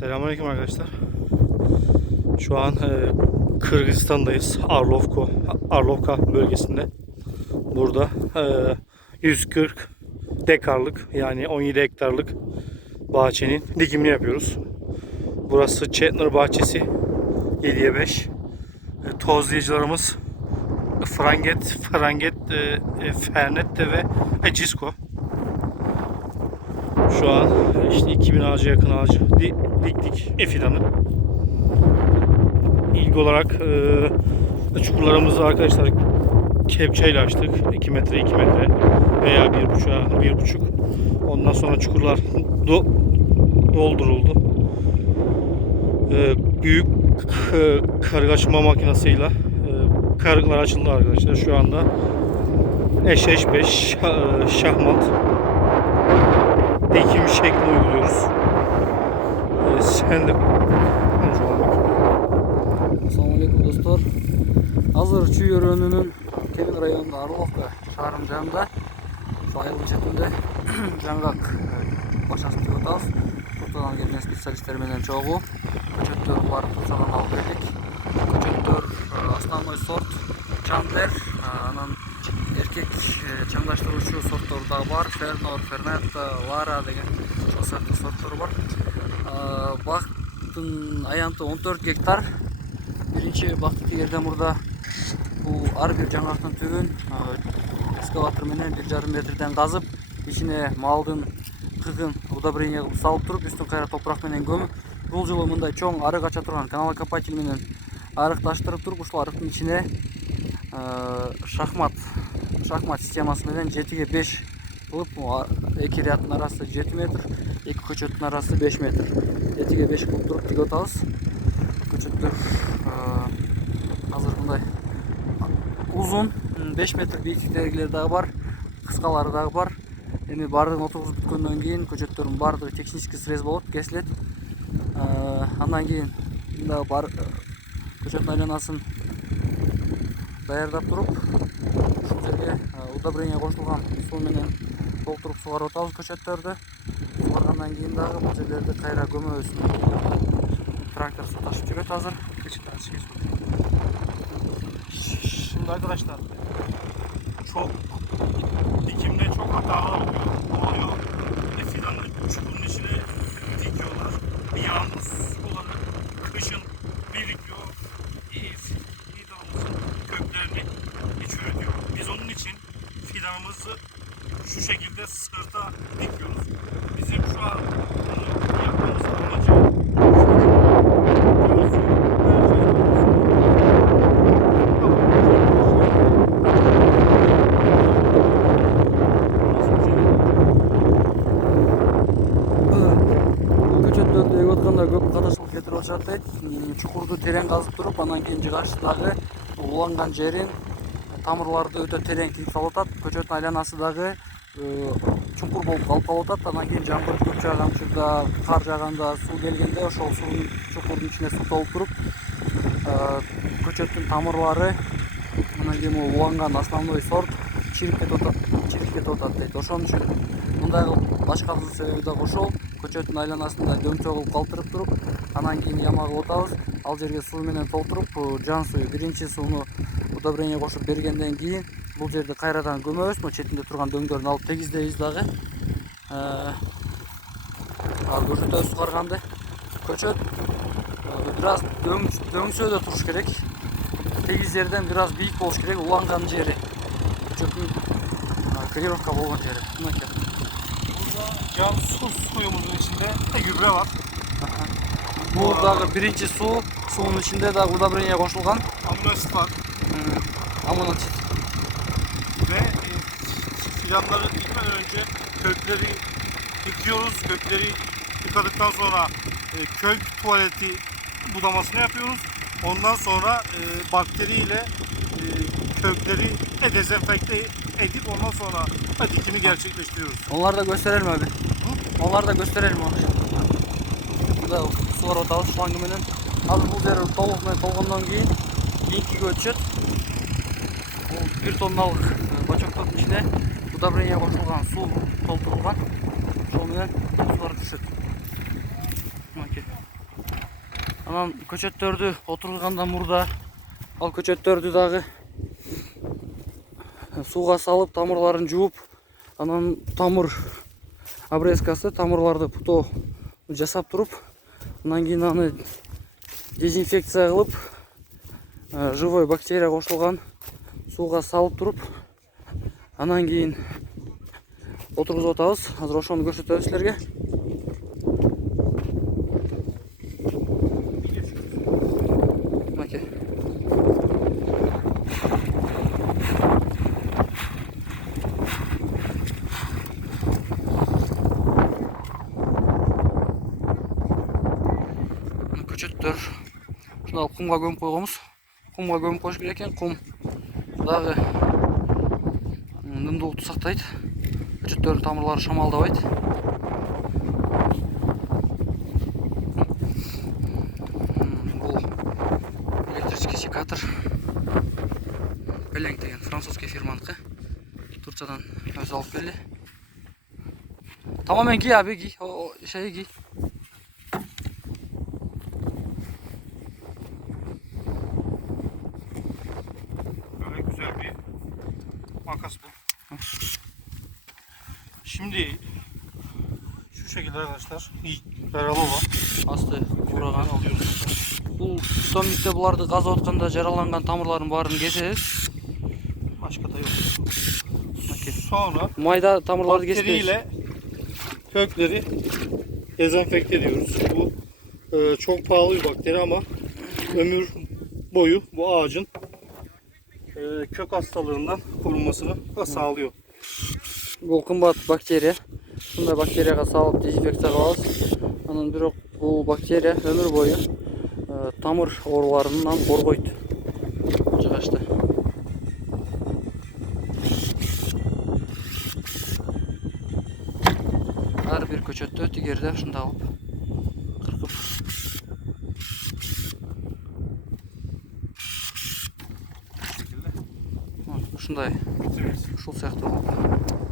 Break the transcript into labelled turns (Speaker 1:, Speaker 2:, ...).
Speaker 1: Selamünaleyküm arkadaşlar. Şu an e, Kırgızistan'dayız. Arlovko, Arlovka bölgesinde. Burada e, 140 dekarlık yani 17 hektarlık bahçenin dikimini yapıyoruz. Burası Chetner bahçesi 7'ye 5. E, tozlayıcılarımız Franget, Franget, e, e, Fernette ve Ecisco. Şu an işte 2000 ağaca yakın ağacı di- diktik e fidanı. İlk olarak e, çukurlarımızı arkadaşlar kepçeyle açtık. 2 metre 2 metre veya 1,5'a 1,5. Ondan sonra çukurlar do- dolduruldu. E, büyük e, kargaçma makinesiyle e, kargılar açıldı arkadaşlar. Şu anda eşeş 5 şah- şahmat dikim şeklini uyguluyoruz. Ee, sen de konuş oğlum.
Speaker 2: Assalamualaikum dostlar. Hazır Çü yörününün Kemin rayonunda Arlovka şahrının janında sahilin chetinde жаңғақ башасын тигіп атабыз Турциядан келген специалисттер менен чогуу көчөттөр барып Турциядан алып келдик көчөттөр э, основной сорт чандер э, анан эркек э, чаңдаштыруучу сорттор дагы бар. Фернор фернетто лара деген ошол сыяктуу сорттор бар. Бактын аянты 14 гектар. Биринчи бактыки жерден мурда бул ар бир жаңгактын түбүн экскаватор менен бир жарым метрден казып ичине малдын кыгын удобрение кылып салып туруп үстүн кайра топурак менен көмүп бул жылы мындай чоң арык ача турган каналокопатель менен арыкташтырып туруп ушул арыктын ичине шахмат шахмат системасыменен жетіге беш қылып екі рядтың арасы жеті метр екі көчөттүн арасы беш метр жетіге беш қылып тұрып тігіп атабыз көчөттөр қазір мындай ұзын беш метр биіктіктегілер дағы бар қысқалары дағы бар эми баардыгын отырғызып бүткөндөн кийин көчөттөрдүн баардыгы технический срез болот кесилет андан кийин мындай бар көчөттүн айланасын даярдап туруп жерге э, удобрение кошулган суу менен толтуруп сугарып атабыз көчөттөрдү сугаргандан кийин дагы бул жерлерди кайра көмөбүз трактор суу ташып жүрөт азыр
Speaker 1: Peçete açık Şimdi arkadaşlar çok dikimde çok hatalar oluyor. oluyor. E, fidanı çukurun içine dikiyorlar. Bir yağmur suları kışın birikiyor. tırnağımızı şu şekilde sırta dikiyoruz. Bizim şu an yapmamız amacı
Speaker 2: hmm, Çukurdu teren kazıp durup anan genci karşıları ulangan cerin тамырларды өтө терең тигип салып атат. Көчөттүн айланасы дагы э, чуңкур болуп калып калып атат. Анан кийин жамгыр көп жааган учурда кар жааганда суу келгенде ошол суунун чукурдун ичине суу толуп туруп э, көчөттүн тамырлары анан кийин бул уланган основной сорт чирип кетип атат чирип кетип атат дейт. Ошон үчүн мындай кылып башкасынын себеби дагы ошол. Көчөттүн айланасында дөмчө кылып калтырып туруп анан кийин яма кылып атабыз. Ал жерге суу менен толтуруп э, жан суyu биринчи сууну удобрение кошуп бергенден кийин бул жерди кайрадан көмөбүз могу четинде турган дөңдөрүн алып тегиздейбиз дагы Э, ал көрсөтөбүз сугарганды көчөт э, бир аз дөң дөңсөөдө туруш керек тегиз жерден бир аз бийик болуш керек уланган жери көчөттүн э, коррировка болгон жери мынакей
Speaker 1: Burada can su suyumuzun içinde de gübre var.
Speaker 2: бул дагы биринчи суу суунун ичинде дагы удобрение кошулган
Speaker 1: Amino asit Amon
Speaker 2: açık.
Speaker 1: Ve e, fidanları dikmeden önce kökleri yıkıyoruz. Kökleri yıkadıktan sonra e, kök tuvaleti budamasını yapıyoruz. Ondan sonra e, bakteriyle e, kökleri e, dezenfekte edip ondan sonra dikimi gerçekleştiriyoruz.
Speaker 2: Onları da gösterelim abi. Hı? Onları da gösterelim abi. Burada suvar otağı şu an gümenin. Abi bu yer tavuk giyin. кейінгі отчет ол бір тонналық бачоктың ішіне удобрение қосылған су толтырылған сонымен сулар түседі анан көчөттөрдү отургузгандан мурда ал көчөттөрдү дагы суға салып тамырларын жуып анан тамыр обрезкасы тамырларды путо жасап тұрып анан кийин аны дезинфекция кылып Э, живой бактерия қосылған. Суға салып тұрып анан кейін отырғызып атабыз азыр ошоны көрсөтөбүз силерге мінекей көчөттөр ушундай кылып кумга көмүп койгонбуз құмға көміп қош керек екен құм дағы дымдылықты сақтайды жүректердің тамырлары шамалдабайды бұл электрический секатор пеллинг деген французский фирманықы турциядан өзі алып келді тамамен ки әбе
Speaker 1: ки шәй кей makas bu. Şimdi şu şekilde arkadaşlar yaralı olan
Speaker 2: hasta buradan
Speaker 1: alıyoruz.
Speaker 2: Bu tutam mikte bulardı gaz otkanda jaralangan tamırların barını keseriz.
Speaker 1: Başka da yok. Sonra
Speaker 2: mayda tamırları
Speaker 1: keseriz. kökleri dezenfekte ediyoruz. Bu e, çok pahalı bir bakteri ama ömür boyu bu ağacın kök hastalığından korunmasını da sağlıyor.
Speaker 2: Бул кымбат бактерия. Ушундай бактерияга салып дезинфекция кылабыз. Анан бирок бул бактерия өмүр бою тамыр ооруларынан коргойт. Жыгачты. Ар бир көчөттө тигерде ушундай алып ушундай ушул сыяктуу кылып